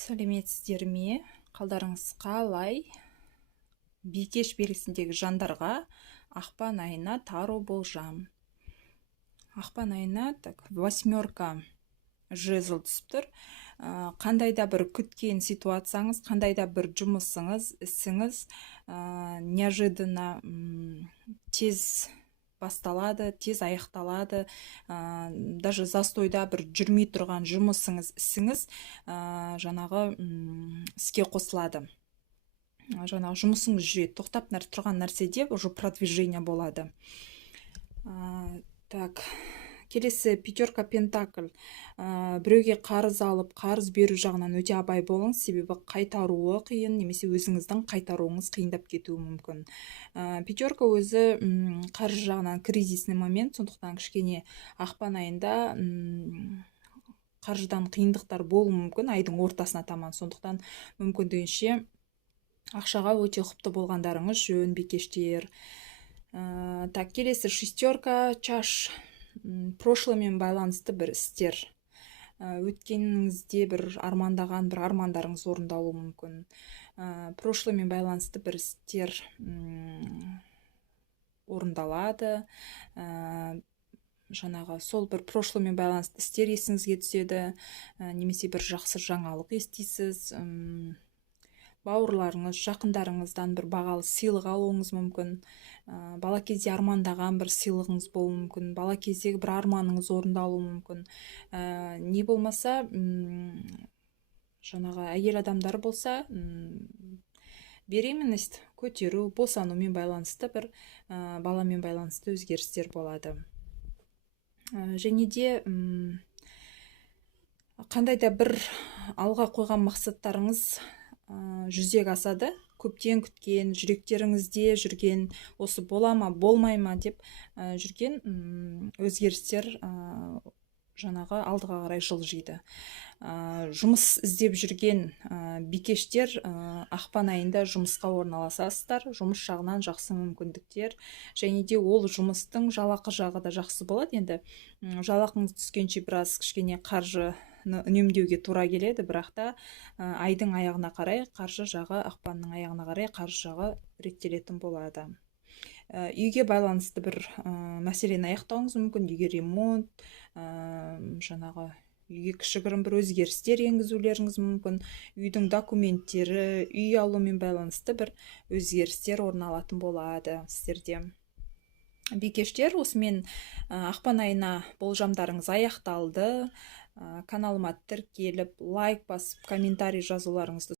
Сәлеметсіздер ме? Қалдарыңыз қалай? Бикеш белгісіндегі жандарға ақпан айына таро болжам. Ақпан айына восьмерка жезл түсіп тұр. Қандай да бір күткен ситуацияңыз, қандай да бір жұмысыңыз, ісіңіз неожиданно тез басталады, тез аяқталады. Даже застойда бір жүрмей тұрған жұмысыңыз, ісіңіз жаңағы іске қосылады. Жаңағы жұмысыңыз жүреді, тоқтап тұрған нәрседе уже продвижение болады. Так, келесі пятерка пентакль. Біреуге қарыз алып, қарыз беру жағынан өте абай болыңыз, себебі қайтаруы қиын, немесе өзіңіздің қайтаруыңыз қиындап кетуі мүмкін. Пятерка өзі қаржы жағынан кризисный момент, сондықтан кішкене ақпан айында қаржыдан қиындықтар болуы мүмкін, айдың ортасына таман. Сондықтан мүмкіндігінше ақшаға өте ұқыпты болғандарыңыз жөн, бикештер. Так, келесі шестерка чаш. Прошлыймен байланысты бір істер. Өткеніңізде бір армандаған бір армандарыңыз орындалуы мүмкін. Прошлыймен байланысты бір істер орындалады. Жаңағы сол бір прошлыймен байланысты істер есіңізге түседі, немесе бір жақсы жаңалық естисіз. Бауырларыңыз, жақындарыңыздан бір бағалы сыйлық алуыңыз мүмкін. Бала кезде армандаған бір сыйлығыңыз болуы мүмкін. Бала кездегі бір арманыңыз орындалуы мүмкін. Не болмаса, жаңағы әйел адамдар болса, беременность, көтеру, босанумен байланысты бір баламен байланысты өзгерістер болады. Және де қандай да бір алға қойған мақсаттарыңыз жүзеге асады. Көптен күткен, жүректеріңізде жүрген, осы бола ма, болмай ма деп жүрген өзгерістер жаңағы алдыға қарай жылжиды. Жұмыс іздеп жүрген бикештер ақпан айында жұмысқа орналасасыздар. Жұмыс жағынан жақсы мүмкіндіктер, және де ол жұмыстың жалақы жағы да жақсы болады. Енді жалақыңыз түскенше біраз кішкене қаржы үнемдеуге тура келеді, бірақ та айдың аяғына қарай қаржы жағы, ақпанның аяғына қарай қаржы жағы реттелетін болады. Үйге байланысты бір мәселені аяқтауыңыз мүмкін, үйге ремонт, жаңағы үйге кішігірім бір өзгерістер енгізулеріңіз мүмкін, үйдің документтері, үй алумен байланысты бір өзгерістер орын алатын болады сіздерде. Бикештер, осымен ақпан айына болжамдарыңыз аяқталды. Каналыма тіркеліп, лайк басып, комментарий жазуларыңызды